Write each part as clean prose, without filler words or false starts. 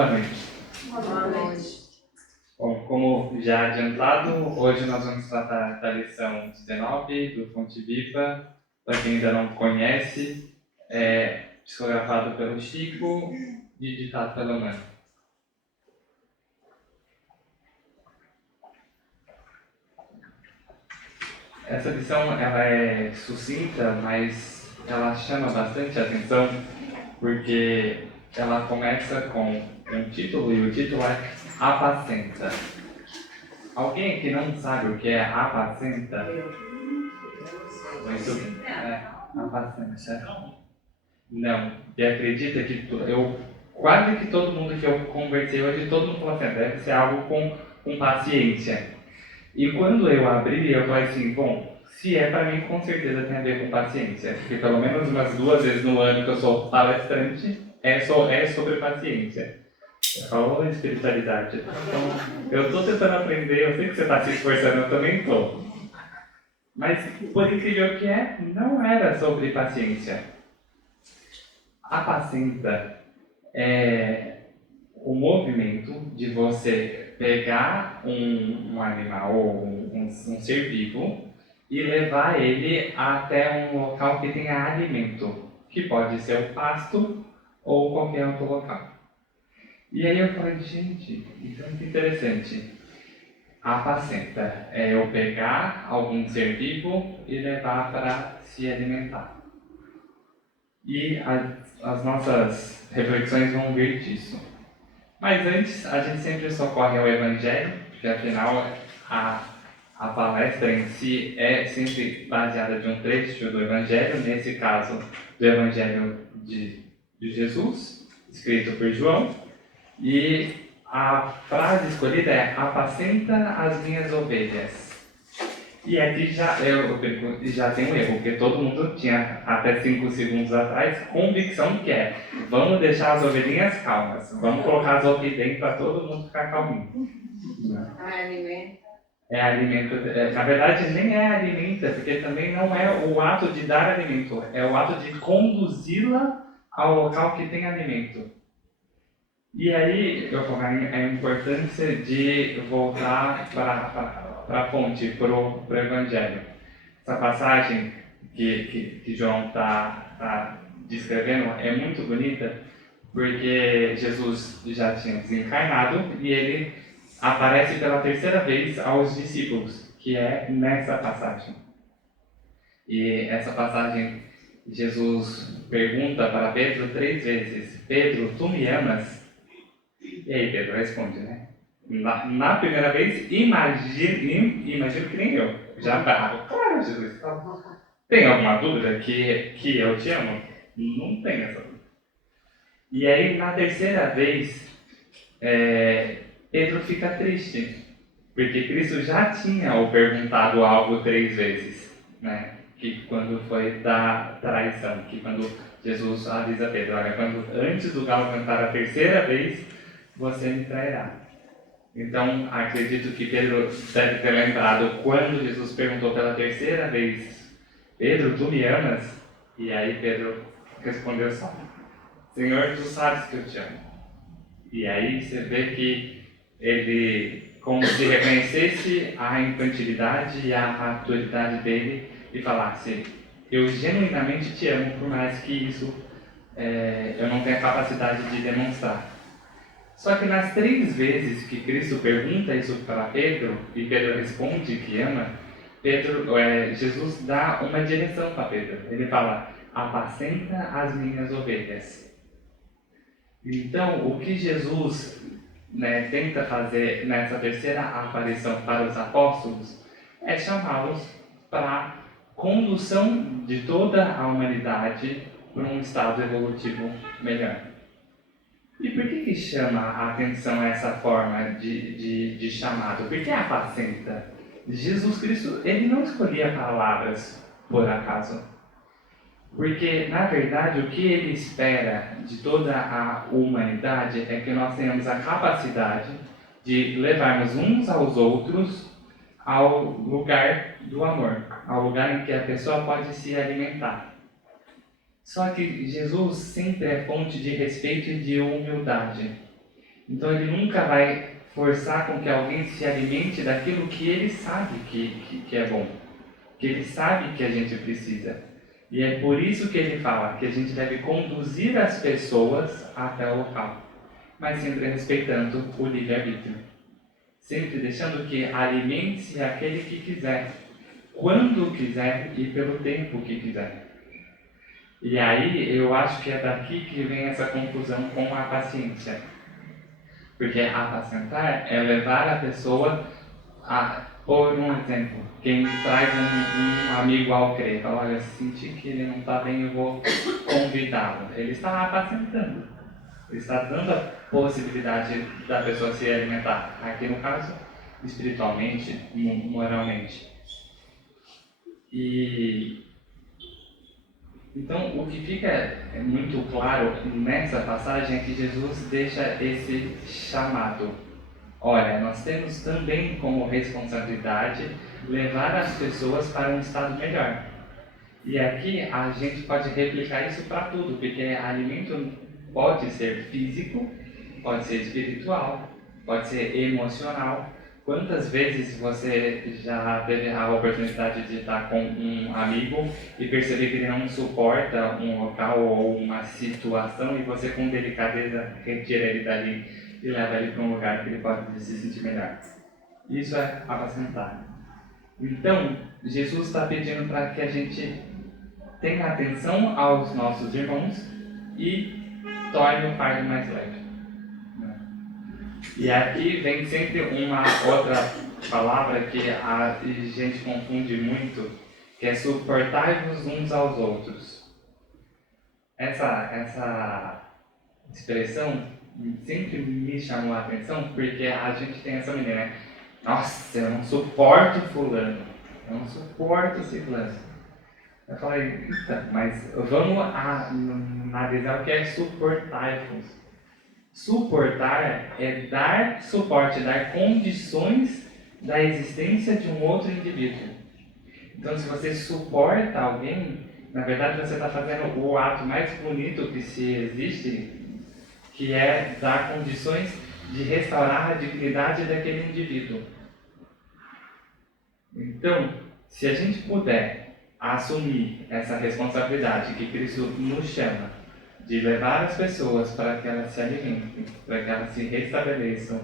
Boa noite. Boa noite. Bom, como já adiantado, hoje nós vamos tratar da lição 19 do Fonte Viva. Para quem ainda não conhece, é psicografado pelo Chico e ditado pela Mãe. Essa lição ela é sucinta, mas ela chama bastante atenção porque ela começa com um título e o título é Apacenta. Alguém aqui não sabe o que é apacenta? Muito bem. Apacenta. Não. E acredita que quase que todo mundo que eu conversei hoje, todo mundo falou assim, deve ser algo com paciência. E quando eu abri, eu falei assim, bom, se é para mim, com certeza tem a ver com paciência. Porque pelo menos umas 2 vezes no ano que eu sou palestrante, é sobre paciência. Falou da espiritualidade. Então, eu estou tentando aprender, eu sei que você está se esforçando, eu também estou. Mas, por incrível que é, não era sobre paciência. Apacenta é o movimento de você pegar um animal ou um ser vivo e levar ele até um local que tenha alimento, que pode ser o pasto ou qualquer outro local. E aí eu falei, gente, isso é muito interessante. Apacenta é eu pegar algum ser vivo e levar para se alimentar. E as nossas reflexões vão vir disso. Mas antes, a gente sempre socorre ao Evangelho, porque afinal a palestra em si é sempre baseada de um trecho do Evangelho, nesse caso do Evangelho de Jesus, escrito por João. E a frase escolhida é: apacenta as minhas ovelhas. E aqui já tem um erro, porque todo mundo tinha, até 5 segundos atrás, convicção que é: vamos deixar as ovelhinhas calmas, vamos colocar as ovelhas para todo mundo ficar calminho. É alimento. Na verdade, nem é alimenta, porque também não é o ato de dar alimento, é o ato de conduzi-la ao local que tem alimento. E aí eu falei a importância de voltar para a fonte, para o Evangelho. Essa passagem que João está descrevendo é muito bonita, porque Jesus já tinha desencarnado e ele aparece pela terceira vez aos discípulos, que é nessa passagem. E essa passagem, Jesus pergunta para Pedro 3 vezes: Pedro, tu me amas? E aí Pedro responde, né? Na primeira vez, imagino que nem eu. Já bravo. Claro, Jesus. Tem alguma dúvida que eu te amo? Não tem essa dúvida. E aí, na terceira vez, Pedro fica triste. Porque Cristo já tinha o perguntado algo 3 vezes. Né? Que quando foi da traição. Que quando Jesus avisa Pedro: olha, antes do galo cantar a terceira vez, você me trairá. Então, acredito que Pedro deve ter lembrado quando Jesus perguntou pela terceira vez: Pedro, tu me amas? E aí Pedro respondeu só: Senhor, tu sabes que eu te amo. E aí você vê que ele, como se reconhecesse a infantilidade e a maturidade dele e falasse: eu genuinamente te amo, por mais que isso eu não tenha capacidade de demonstrar. Só que nas 3 vezes que Cristo pergunta isso para Pedro, e Pedro responde que ama, Jesus dá uma direção para Pedro. Ele fala: apacenta as minhas ovelhas. Então, o que Jesus tenta fazer nessa terceira aparição para os apóstolos é chamá-los para a condução de toda a humanidade para um estado evolutivo melhor. E por que chama a atenção essa forma de chamado? Porque apacenta. Jesus Cristo, ele não escolhia palavras por acaso. Porque, na verdade, o que ele espera de toda a humanidade é que nós tenhamos a capacidade de levarmos uns aos outros ao lugar do amor, ao lugar em que a pessoa pode se alimentar. Só que Jesus sempre é fonte de respeito e de humildade. Então ele nunca vai forçar com que alguém se alimente daquilo que ele sabe que é bom, que ele sabe que a gente precisa. E é por isso que ele fala que a gente deve conduzir as pessoas até o local, mas sempre respeitando o livre-arbítrio. Sempre deixando que alimente-se aquele que quiser, quando quiser e pelo tempo que quiser. E aí eu acho que é daqui que vem essa confusão com a paciência. Porque apacentar é levar a pessoa a, por um exemplo, quem traz um amigo ao crer, fala, olha, senti que ele não está bem, eu vou convidá-lo. Ele está apacentando. Ele está dando a possibilidade da pessoa se alimentar. Aqui no caso, espiritualmente, moralmente. E então, o que fica muito claro nessa passagem é que Jesus deixa esse chamado. Olha, nós temos também como responsabilidade levar as pessoas para um estado melhor. E aqui a gente pode replicar isso para tudo, porque alimento pode ser físico, pode ser espiritual, pode ser emocional. Quantas vezes você já teve a oportunidade de estar com um amigo e perceber que ele não suporta um local ou uma situação e você com delicadeza retira ele dali e leva ele para um lugar que ele pode se sentir melhor? Isso é apacentar. Então, Jesus está pedindo para que a gente tenha atenção aos nossos irmãos e torne o fardo mais leve. E aqui vem sempre uma outra palavra que a gente confunde muito, que é suportai-vos uns aos outros. Essa expressão sempre me chamou a atenção, porque a gente tem essa maneira, né? Nossa, eu não suporto fulano, eu não suporto ciclano. Eu falei, eita, mas vamos analisar o que é suportar-vos. Suportar é dar suporte, dar condições da existência de um outro indivíduo. Então, se você suporta alguém, na verdade você está fazendo o ato mais bonito que se existe, que é dar condições de restaurar a dignidade daquele indivíduo. Então, se a gente puder assumir essa responsabilidade que Cristo nos chama, de levar as pessoas para que elas se alimentem, para que elas se restabeleçam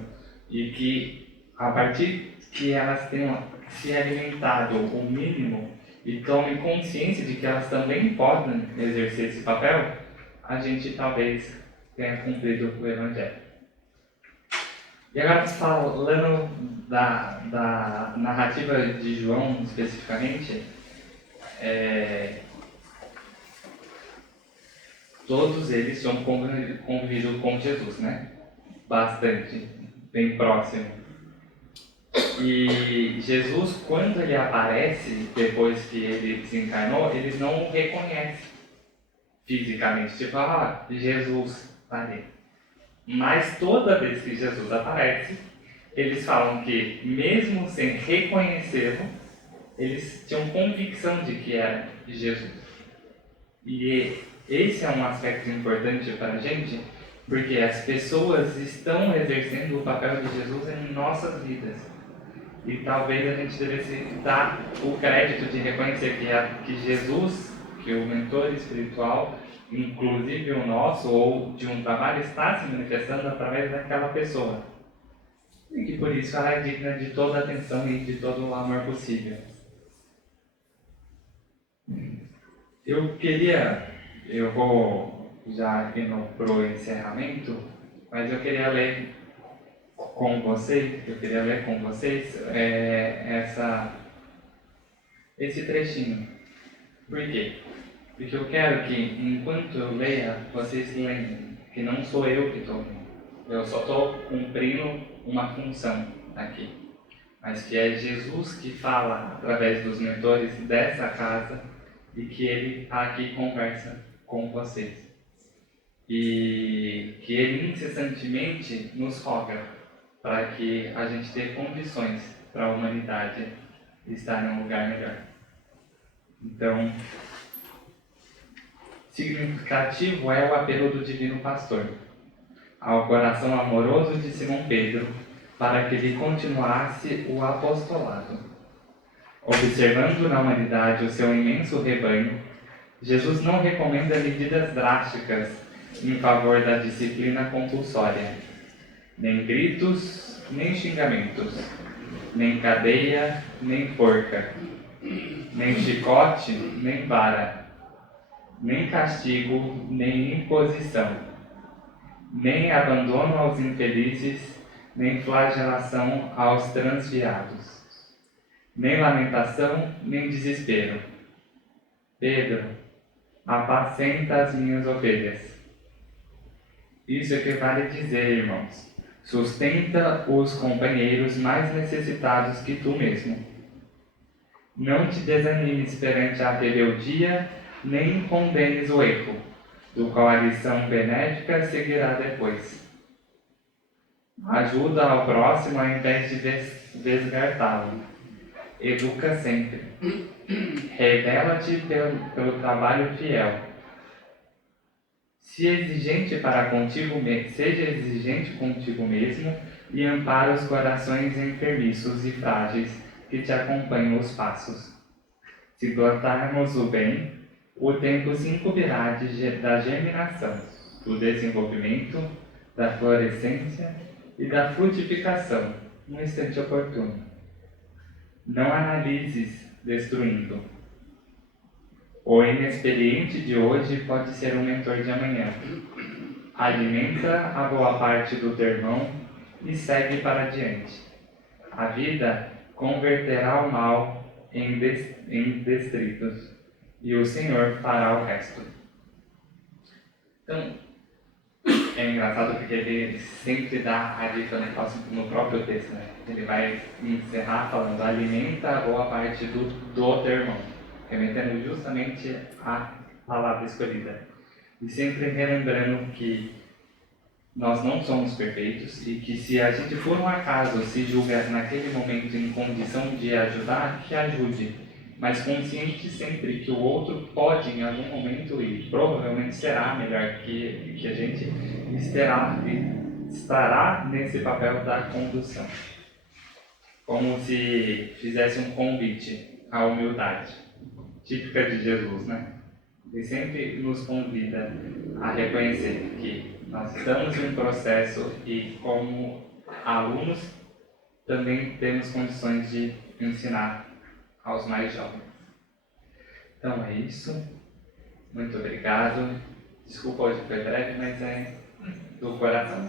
e que, a partir que elas tenham se alimentado o mínimo e tomem consciência de que elas também podem exercer esse papel, a gente talvez tenha cumprido o Evangelho. E agora, falando da narrativa de João especificamente, todos eles tinham convivido com Jesus, né? Bastante, bem próximo. E Jesus, quando ele aparece, depois que ele desencarnou, eles não o reconhecem fisicamente. Tipo, Jesus está ali. Mas toda vez que Jesus aparece, eles falam que, mesmo sem reconhecê-lo, eles tinham convicção de que era Jesus. E esse é um aspecto importante para a gente, porque as pessoas estão exercendo o papel de Jesus em nossas vidas. E talvez a gente devesse dar o crédito de reconhecer que Jesus, que o mentor espiritual, inclusive o nosso, ou de um trabalho, está se manifestando através daquela pessoa. E que por isso ela é digna de toda a atenção e de todo o amor possível. Eu vou já indo para o encerramento, mas eu queria ler com vocês esse trechinho. Por quê? Porque eu quero que, enquanto eu leia, vocês lembrem que não sou eu que estou lendo. Eu só estou cumprindo uma função aqui. Mas que é Jesus que fala através dos mentores dessa casa e que ele está aqui e conversa com vocês. E que ele incessantemente nos roga para que a gente tenha condições para a humanidade estar em um lugar melhor. Então, significativo é o apelo do Divino Pastor. ao coração amoroso de Simão Pedro, para que ele continuasse o apostolado. Observando na humanidade o seu imenso rebanho, Jesus não recomenda medidas drásticas em favor da disciplina compulsória, nem gritos, nem xingamentos, nem cadeia, nem forca, nem chicote, nem vara, nem castigo, nem imposição, nem abandono aos infelizes, nem flagelação aos transviados, nem lamentação, nem desespero. Pedro, apacenta as minhas ovelhas. Isso é que vale dizer, irmãos. Sustenta os companheiros mais necessitados que tu mesmo. Não te desanimes perante a rebeldia, nem condenes o erro, do qual a lição benéfica seguirá depois. Ajuda ao próximo ao invés de descartá-lo. Educa sempre. Revela-te pelo trabalho fiel. Seja exigente contigo mesmo e ampara os corações enfermiços e frágeis que te acompanham os passos. Se dotarmos o bem, o tempo se incumbirá da germinação, do desenvolvimento, da florescência e da frutificação no instante oportuno. Não analises destruindo. O inexperiente de hoje pode ser um mentor de amanhã. Alimenta a boa parte do teu irmão e segue para adiante. A vida converterá o mal em destritos e o Senhor fará o resto. Então, é engraçado porque ele sempre dá a dica no próprio texto, né? Ele vai encerrar falando: alimenta a boa parte do teu irmão, remetendo justamente à palavra escolhida. E sempre relembrando que nós não somos perfeitos e que se a gente por um acaso se julga naquele momento em condição de ajudar, que ajude. Mas consciente sempre que o outro pode em algum momento, e provavelmente será melhor que a gente, estará nesse papel da condução. Como se fizesse um convite à humildade, típica de Jesus, né? Ele sempre nos convida a reconhecer que nós estamos em um processo e, como alunos, também temos condições de ensinar aos mais jovens. Então é isso. Muito obrigado. Desculpa, hoje foi breve, mas é do coração.